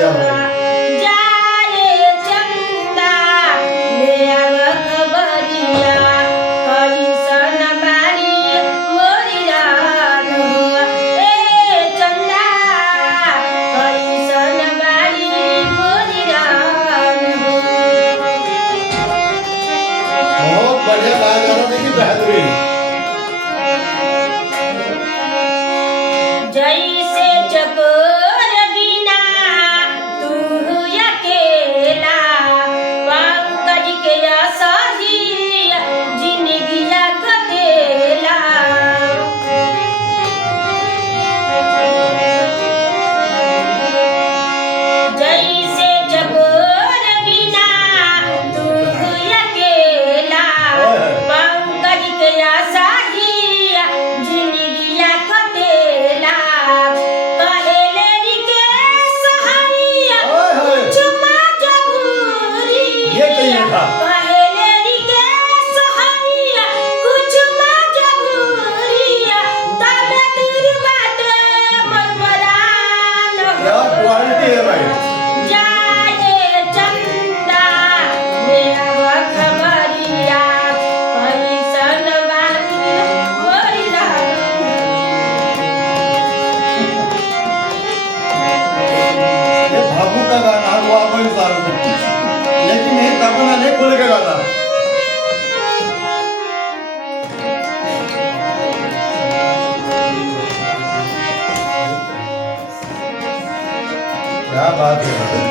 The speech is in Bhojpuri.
दिया भाई। जाए चंदा ले आव खबरिया कैसन बारी मोरी रान हो। ए चंदा कैसन बारी मोरी रान हो। बहुत बढ़िया गाया जा रहा है कि बेहतरीन। जैसे चकोर बिना तू अकेला पंकज के असही जिंदगिया कटेला। जैसे चकोर बिना तू अकेला पंकज के असही जिंदगिया कटेला। कहेले के सहारिया चुमा जबूरी ये कहिए था। कहेले के सहारिया कुछ मजबूरिया तबे दूर बाटे मरमरान क्या हो। क्वालिटी है भाई। जाए चंदा ले आव खबरिया कैसन बारी मोरी रान। ये भागू का गाना वो आप इंसान को, लेकिन ये तबला नहीं खुल के गाना। क्या बात है।